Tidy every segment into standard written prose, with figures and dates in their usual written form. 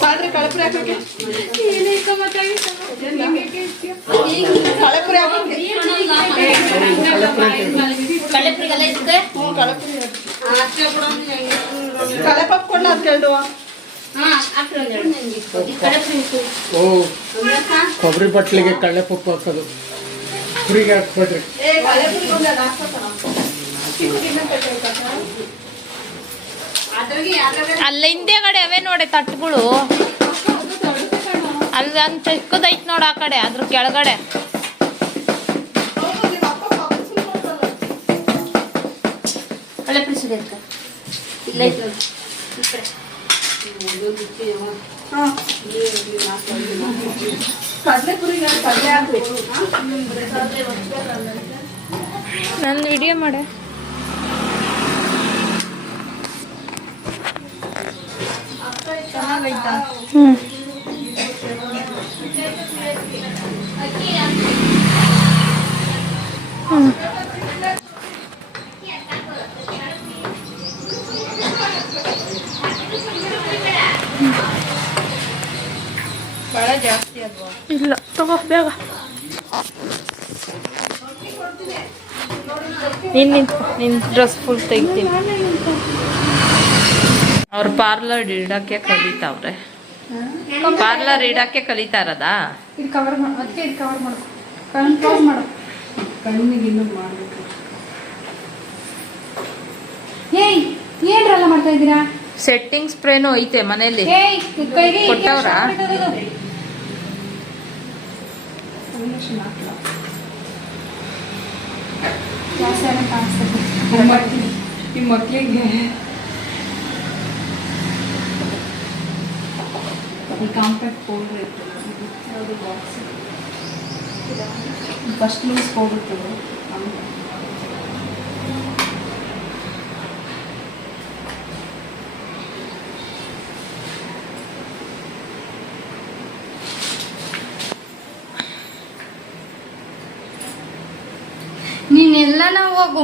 ಕಳಪುರಿ ಹಾಕಕ್ಕೆ ಕಳೆಪಪ್ಪ ಕೊಂಡ ಅಂತ ಕೇಳುವ ಕೊಬ್ಬರಿ ಬಟ್ಲಿಗೆ ಕಳ್ಳೆಪಪ್ಪು ಹಾಕೋದು ಫ್ರೀಗೆ ಹಾಕ್ಬಿಡ್ರಿ. ಅಲ್ಲ ಹಿಂದೆಗಡೆ ಅವೇ ನೋಡಿ ತಟ್ಟುಗಳು ಅಲ್ಲಿ ಒಂದು ಚಿಕ್ಕದೈತ್ ನೋಡ ಆ ಕಡೆ ಅದ್ರ ಕೆಳಗಡೆ ನನ್ನ ವಿಡಿಯೋ ಮಾಡೆ ಬಹಳ ಜಾಸ್ತಿ ಅಲ್ವಾ? ಇಲ್ಲ ತಗೋ ಬೇಗ ನಿನ್ ಡ್ರೆಸ್ ಫುಲ್ ತೆಗಿತೀನಿ. ಅವ್ರ ಪಾರ್ಲರ್ ಇಡಕ್ಕೆ ಕಲಿತಾವ್ರೆ. ಪಾರ್ಲರ್ ಇಡಕ್ಕೆ ಕಲಿತಾರದ ಕವರ್ ಮಾಡು ಕ್ಲೋಸ್ ಮಾಡು ಕಣ್ಣಿಗೆ ಇನ್ನೂ ಮಾಡಬೇಕು. ಏಯ್ ಏನ್ರಲ್ಲ ಮಾಡ್ತಾ ಇದ್ದೀರಾ? ಸೆಟ್ಟಿಂಗ್ ಸ್ಪ್ರೇನು ಐತೆ ಮನೆಯಲ್ಲಿ ಕೊಟ್ಟವ್ರ. ಈ ಮಕ್ಕಳಿಗೆ ಈ ಕಾಂಪ್ಯಾಕ್ಟ್ ಪೌಡರ್ ಇತ್ತು ಯಾವುದು ಬಾಕ್ಸ್ ಫಸ್ಟ್ ಲೂಸ್ ಪೌಡರ್ ತಗೋ. ನೀನೆಲ್ಲ ನಾವು ಹೋಗು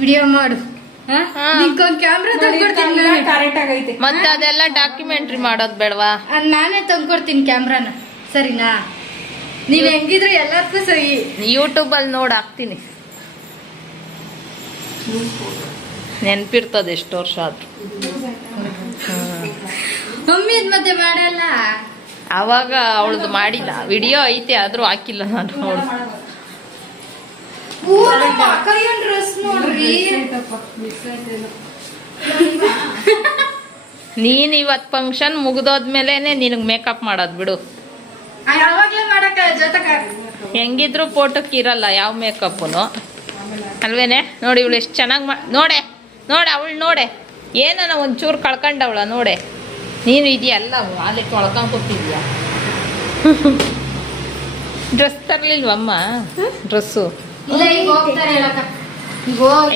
ವಿಡಿಯೋ ಮಾಡು ಕ್ಯಾಮ್ರಾ ಕರೆಕ್ಟ್ ಆಗೈತೆ. ಮತ್ತೆ ಅದೆಲ್ಲ ಡಾಕ್ಯುಮೆಂಟ್ರಿ ಮಾಡೋದ್ ಬೇಡವಾ? ನಾನೇ ತಂದ್ಕೊಡ್ತೀನಿ ಕ್ಯಾಮ್ರಾನ, ಸರಿನಾ? ನೀವ್ ಹೆಂಗಿದ್ರೆ ಎಲ್ಲದಕ್ಕೂ ಸರಿ. ಯೂಟ್ಯೂಬ್ ಅಲ್ಲಿ ನೋಡಿ ಹಾಕ್ತೀನಿ, ನೆನ್ಪಿರ್ತದೆ ಎಷ್ಟು ವರ್ಷ ಆದ್ರೂ. ಮಮ್ಮಿ ಮತ್ತೆ ಮಾಡಲ್ಲ. ಅವಾಗ ಅವಳದು ಮಾಡಿಲ್ಲ, ವಿಡಿಯೋ ಐತೆ ಆದ್ರೂ ಹಾಕಿಲ್ಲ ನಾನು. ಅವಳು ಡ್ರೆಸ್ ನೋಡ್ರಿ. ನೀನ್ ಇವತ್ ಫಂಕ್ಷನ್ ಮುಗ್ದೋದ್ಮೇಲೆನೆ ನಿನಗ್ ಮೇಕಪ್ ಮಾಡೋದ್ ಬಿಡು. ಯಾವಾಗ್ಲೇ ಮಾಡಕ ಜೊತೆಗ ಹೆಂಗಿದ್ರು ಫೋಟೋಕ್ ಇರಲ್ಲ ಯಾವ ಮೇಕಪ್ನು ಅಲ್ವೇನೆ. ನೋಡಿ ಇವಳು ಎಷ್ಟು ಚೆನ್ನಾಗಿ ನೋಡೆ ಅವಳು ನೋಡೆ ಏನನ ಒಂಚೂರು ಕಳ್ಕೊಂಡವಳ ನೋಡೆ. ನೀನು ಇದೆಯಲ್ಲ ಅಲ್ಲಿ ತೊಳ್ಕೊಂಡ್ಕೊತಿದ್ಯಾ? ಡ್ರೆಸ್ ತರ್ಲಿಲ್ವಮ್ಮ? ಡ್ರೆಸ್ಸು ಇಲ್ಲ, ಈಗ ಹೋಗ್ತಾರೆ ಹೇಳಕ.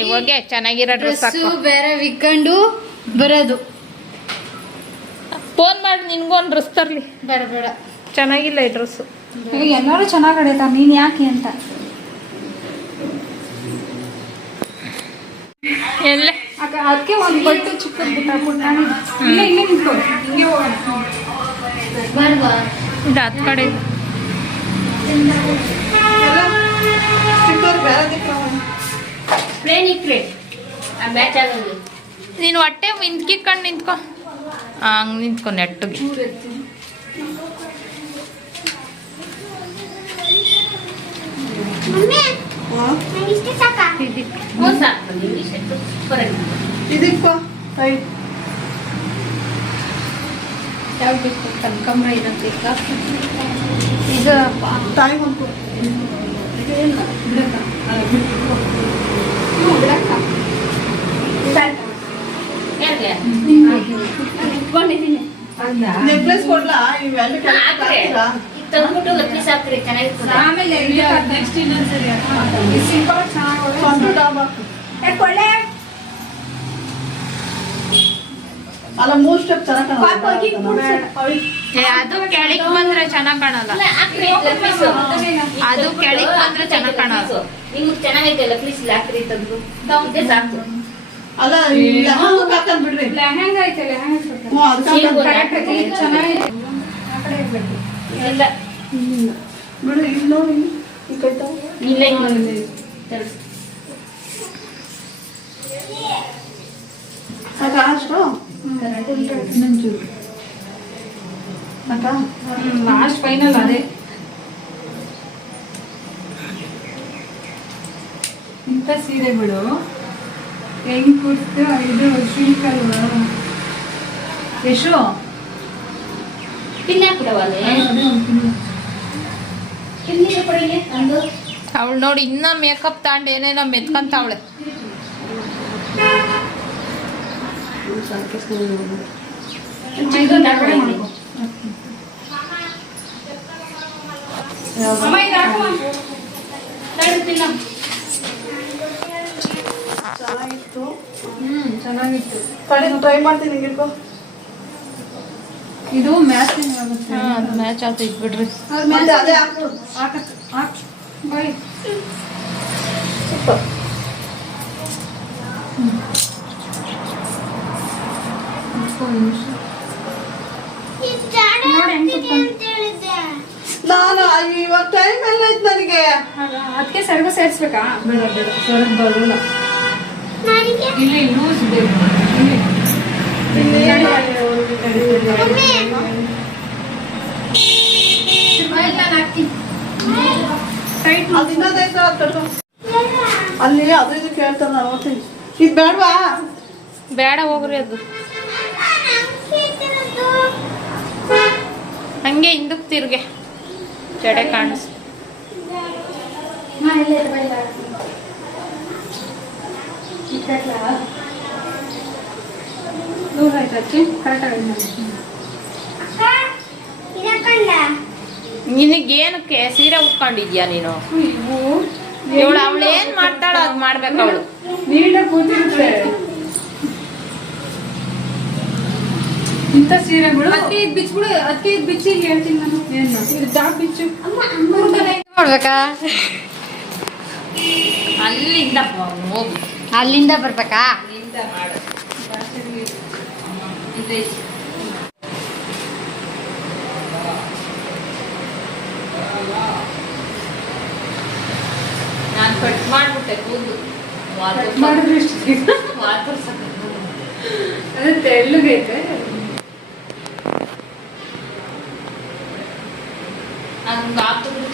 ಇವಾಗೆ ಚೆನ್ನಾಗಿರೋ ಡ್ರೆಸ್ ಬೇರೆ ವಿಕ್ಕೊಂಡು ಬರೋದು. ಫೋನ್ ಮಾಡಿ ನಿನ್ಗೊಂದು ಡ್ರೆಸ್ ತರ್ಲಿ. ಬೇಡ ಚೆನ್ನಾಗಿಲ್ಲ ಈ ಡ್ರೆಸ್ಸು. ಎಲ್ಲರೂ ಚೆನ್ನಾಗಿ ಹೊಡಿತಾರ, ನೀನ್ ಯಾಕೆ ಅಂತ. ಎಲ್ಲ ಅದಕ್ಕೆ ಒಂದು ಬಟ್ಟು ಚಿಕ್ಕದ ಪುಟ್ಟಾಣಿ ಇಲ್ಲೇ ನಿಂತ್ಕೊ, ಹಿಂಗೆ ಹೋಗೋಣ. ಇದು ಹತ್ತು ಕಡೆ ನೀನು ಹೊಟ್ಟೆ ಮಿಂದ್ಕಿಕೊಂಡು ನಿಂತ್ಕೊ. ಹಂಗೆ ನಿಂತ್ಕೊ ನೆಟ್ಟಿಗೆ. ಯಾವ್ದು ಕನಕಾಂಬ್ರ ಇರುತ್ತೆ ಇದು ತಾಯಿ ಒಂದು ನೆಕ್ಲೆಸ್ ಕೊಡ್ಲಾ? ಆಮೇಲೆ ಅಲ್ಲ 3 ಸ್ಟೆಪ್ ಚೆನ್ನಾಗಿ ಅದು ಕೆಳಗೆ ಬಂದ್ರೆ ಚೆನ್ನಾಗ್ ಕಾಣಲ್ಲ. ಅದು ಕೆಳಗೆ ಬಂದ್ರೆ ಚೆನ್ನಾಗ್ ಕಾಣಲ್ಲ. ನಿಮ್ಗೆ ಚೆನ್ನಾಗೈತಲ್ಲ, ಪ್ಲೀಸ್ ಹಾಕ್ರಿ ತಂದು. ಸಾಕು ಅಲ್ಲ ಹಾಕೊಂಡ್ ಬಿಡ್ರಿ ಲೆಹಂಗ ಐತೆ ಲೆಹಂಗ ಕರೆಕ್ಟ್ ಐತಿ ಚೆನ್ನಾಗಿದೆ ಆ ಕಡೆ ಇರ್ಬೇಕು ಇಲ್ಲ ಬಿಡು ಇಲ್ಲಿ ನೋಡಿ ಈ ಕೈ ತಗೋ. ಇಲ್ಲ ಸಾಕಾ ಅಷ್ಟು ಇನ್ನೊಂಚೂರು ಸಾಕಾ ಲಾಸ್ಟ್ ಫೈನಲ್ ಅದೇ ಇಂಥ ಸೀರೆಗಳು ಹೆಂಗ್ ಕೂರ್ತು ಇದು ಸಿಲ್ಕ್ ಅಲ್ವಾ ಯಶು ಪಿನ್ನ ಹಾಕ್ಬಿಡವಲ್ಲೇ ಅವಳು ನೋಡಿ ಇನ್ನ ಮೇಕಪ್ ತಗೊಂಡು ಏನೇನೋ ಮೆತ್ಕೊಂತಾವಳೆ ಅಮ್ಮ ಇದು ಹಾಕುವ ಚೆನ್ನಾಗಿತ್ತು ಚೆನ್ನಾಗಿತ್ತು ಕಡೆ ಟ್ರೈ ಮಾಡ್ತೀನಿ ಹಿಡ್ಕೊ ಇದು ಮ್ಯಾಚಿಂಗ್ ಆಗುತ್ತೆ ಅದು ಮ್ಯಾಚ್ ಆಗ್ತೈತೆ ಬಿಡ್ರಿ ಮತ್ತೆ ಅದೇ ಹಾಕು ಹಾಕ್ ಬಾಯ್ ಸೂಪರ್ ನೋಡಿ ಹೆಂಗ್ ಕೂತ್ಕೊಂಡು ನಾನು ಇವಾಗ ಟೈಮ್ ಎಲ್ಲ ಐತೆ ನನಗೆ ಅದಕ್ಕೆ ಸೆರಗು ಸೇರಿಸ್ಬೇಕಾ ಬೇಡ ಬೇಡ ಸೆರಗು ಬರೋಲ್ಲ ಇಲ್ಲಿ ಲೂಸ್ ಬೇಕು ಇಲ್ಲಿ ಟೈಟ್ ಅದು ಇನ್ನೊಂದೈತೆ ಅದು ಕಟ್ಕೊ. ಅಲ್ಲಿ ಅದು ಇದು ಕೇಳ್ತಾರೆ ನಾನು ನೋಡ್ತೀನಿ ಇದು ಬೇಡವಾ ಬೇಡ ಹೋಗ್ರಿ ಅದು ಹಂಗೆ ಹಿಂದಕ್ಕೆ ತಿರ್ಗೆ ಜಡೆ ಕಾಣಿಸ್ ದೂರ ಆಯ್ತು ಅಚ್ಚಿ ಕರೆಕ್ಟಾಗಿ ನಿನಗೇನಕ್ಕೆ ಸೀರೆ ಉಟ್ಕೊಂಡಿದ್ಯಾ ನೀನು ಇವು ಇವಳು ಅವಳು ಏನ್ ಮಾಡ್ತಾಳೋ ಅದ್ ಮಾಡ್ಬೇಕು ಅವಳು ನೀಟಾಗಿ ಕೂತಿರುತ್ತೆ ಇಂಥ ಸೀರೆಗಳು ಅದಕ್ಕೆ ಇದು ಬಿಚ್ಬಿಡು ಅದಕ್ಕೆ ಇದು ಬಿಚ್ಚಿ ಹೇಳ್ತೀನಿ ನಾನು ಏನು ಇದು ಜಾಬ್ ಬಿಚ್ಚು ಮಾಡ್ಬೇಕಾ ಅಲ್ಲಿಂದ ಹೋಗು ಅಲ್ಲಿಂದ ಬರ್ಬೇಕಾ ಅಲ್ಲಿಂದ ಮಾಡು ನಾನು ಕಟ್ ಮಾಡ್ಬಿಟ್ಟೆ ಕೂದಲು ಮಾಡಿದ್ರೆ ಇಷ್ಟು ಅದೇ ತೆಳ್ಳಗೈತೆ ಹಂಗ ಹಾಕಿದ್ರು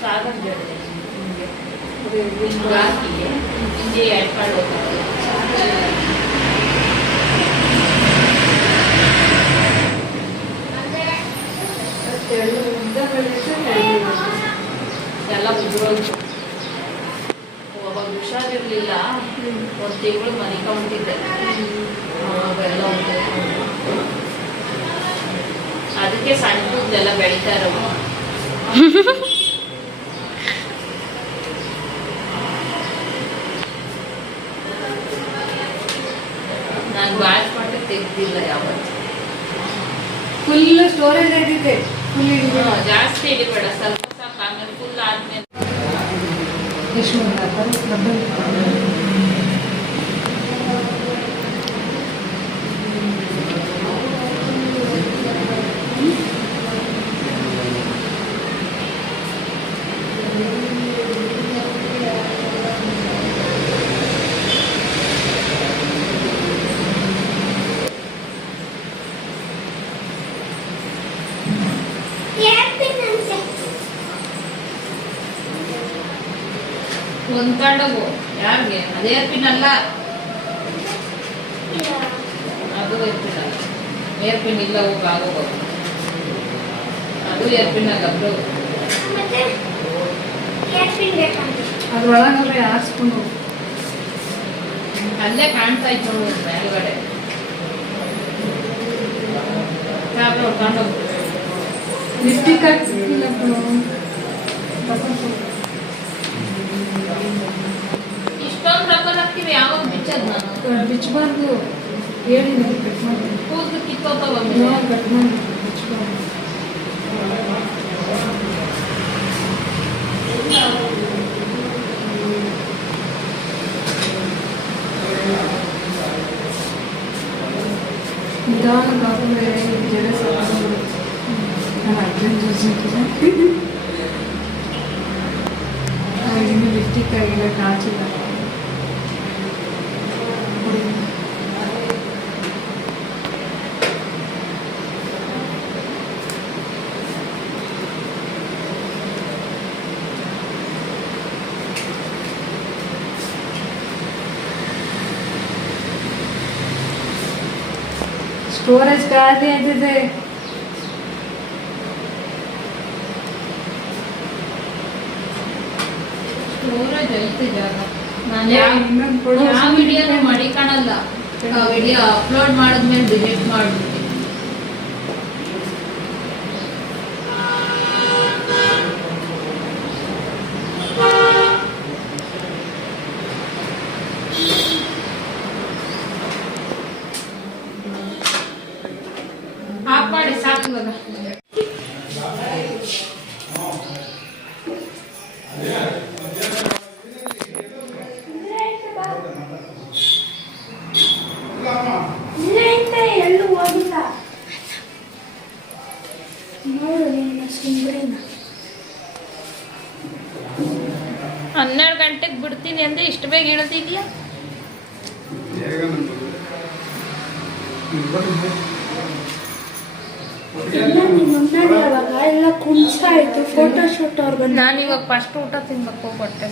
ಸಾಗರ್ ಹಾಕಿ ಹಿಂಗೆ ಎಡ್ಕೊಂಡು ಎಲ್ಲ ಉದುರೋದು ಅವಾಗ ಹುಷಾರಿರ್ಲಿಲ್ಲ ಒಂದು ತಿಂಗಳು ಮನಿಕೊಂಡ್ಬಿಟ್ಟಿದ್ದೆ ಅವೆಲ್ಲ ಅದಕ್ಕೆ ಸಣ್ಣ ಕೂದಲೆಲ್ಲ ಬೆಳೀತಾ ಇರೋವು ನಾನು ಬ್ಯಾಚ್ ಮಾಡಿ ತೆಗ್ದಿಲ್ಲ ಯಾವತ್ತು ಫುಲ್ ಸ್ಟೋರೇಜ್ ಐತಿದೆ ಫುಲ್ ಜಾಸ್ತಿ ಹಿಡಿಬೇಡ ಸ್ವಲ್ಪ ಸಾಕು ಆಮೇಲೆ ಫುಲ್ ಆದ್ಮೇಲೆ ಎಷ್ಟು ಹೊಂದ್ಕೊಂಡೋಗು ಯಾರಿಗೆ ಅದೇ ಏರ್ಪಿನ್ ಅಲ್ಲ ಅದು ಏರ್ಪಿನ್ ಅಲ್ಲ ಏರ್ಪಿನ್ ಇಲ್ಲ ಹೋಗಿ ಆಗೋಗೋದು ಅದು ಏರ್ಪಿನ್ ಆಗಬ್ರು ಅದ್ರೊಳಗೆ ಹಾರಿಸ್ಕೊಂಡು ಅಲ್ಲೇ ಕಾಣ್ತಾ ಇತ್ತು ನೋಡು ಮೇಲ್ಗಡೆ ಕ್ಯಾಬ್ರ ಹೊಡ್ಕೊಂಡೋಗು ಲಿಪ್ಟಿಕ್ ಹಾಕ್ಸಿಲ್ಲ ಇಷ್ಟೊಂದು ರಬ್ಬರ್ ಹಾಕ್ತೀವಿ ಯಾವಾಗ ಬಿಚ್ಚದ್ ನಾನು ಬಿಚ್ಚಬಾರ್ದು ಹೇಳಿ ಕಟ್ ಮಾಡಿ ಕೂದಲು ಕಿತ್ತೋತಾವ ಕಟ್ ಮಾಡಿ ಬಿಚ್ಚಬಾರ್ದು ನಿಧಾನಕ್ಕಾಗಲೇ ಜಡೆ ಸಾಕಾಗ್ಬಿಡುತ್ತೆ. ನಾನು ಅರ್ಜೆಂಟ್ ಇನ್ನು ಲಿಪ್ಟಿಕ್ ಆಗಿಲ್ಲ, ಕಾಚಿಲ್ಲ. ಸ್ಟೋರೇಜ್ ಖಾಲಿ ಆಗಿದೆ. ಸ್ಟೋರೇಜ್ ಐತೆ ಜಾಗ. ನಾನು ಇನ್ನೊಂದು ಕೊಡು. ಯಾವ ವಿಡಿಯೋನು ಮಾಡಿ ಕಾಣಲ್ಲ. ವಿಡಿಯೋ ಅಪ್ಲೋಡ್ ಮಾಡಿದ್ಮೇಲೆ ಡಿಲೀಟ್ ಮಾಡ್ಬಿಡ್ತೀನಿ. ಆಫ್ ಮಾಡಿ ಸಾಕು ಇವಾಗ. ಎಲ್ಲೂ ಹೋಗಿಲ್ಲ ನೋಡು ನಿನ್ನ ಸುಂದ್ರಿನ. 12 ಗಂಟೆಗೆ ಬಿಡ್ತೀನಿ ಅಂದ್ರೆ ಇಷ್ಟು ಬೇಗ ಇಳಿದಿದ್ಯಾ? ಎಲ್ಲ ನಿಮ್ಮ ಮುನ್ನಾಡಿ ಅವಾಗ ಎಲ್ಲ ಕುಣಿಸಾಯ್ತು, ಫೋಟೋ ಶೂಟ್ ಅವ್ರು ಬಂದು. ನಾನು ಇವಾಗ ಫಸ್ಟ್ ಊಟ ತಿನ್ಬೇಕು, ಹೊಟ್ಟೆ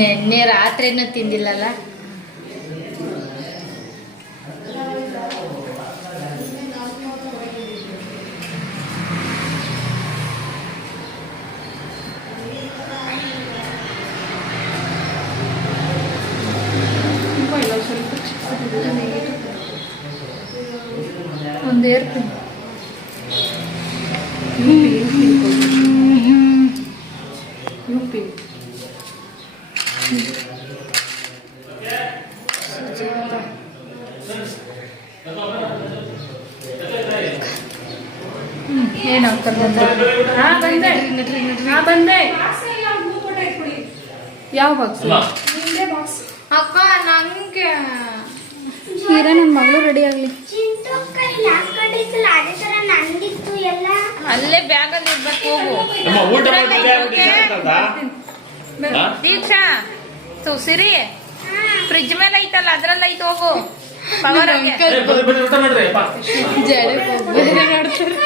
ನೆನ್ನೆ ರಾತ್ರಿನೂ ತಿಂದಿಲ್ಲಲ್ಲ. ಸ್ವಲ್ಪ ಚಿಕ್ಕದಿದೆ. ಒಂದು ಏರ್ಪಿನ್. ಯುಪಿ ಏನಾಗ್ತದೆ? ಬಂದೆ. ಯಾವ ಬಾಕ್ಸ್? ಅಕ್ಕ ನಂಗೆ ಹೀರ ನನ್ನ ಮಗಳು ರೆಡಿ ಆಗಲಿ. ಚಿಂಟು ಕೈ ಹಾಕೊಂಡಿದ್ದಲ್ಲ ಅದೇ ತರ ನಂದಿತ್ತು ಎಲ್ಲ. ಅಲ್ಲೇ ಬ್ಯಾಗಲ್ಲಿ ಇರ್ಬೇಕು. ಹೋಗು ದೀಕ್ಷಾ, ಸಿರಿ ಫ್ರಿಜ್ ಮೇಲೆ ಐತಲ್ಲ ಅದ್ರಲ್ಲಿ ಐತೆ, ಹೋಗು. ಪವರ್ ಜಡೆ ಬೇರೆ ನೋಡ್ತಾರೆ.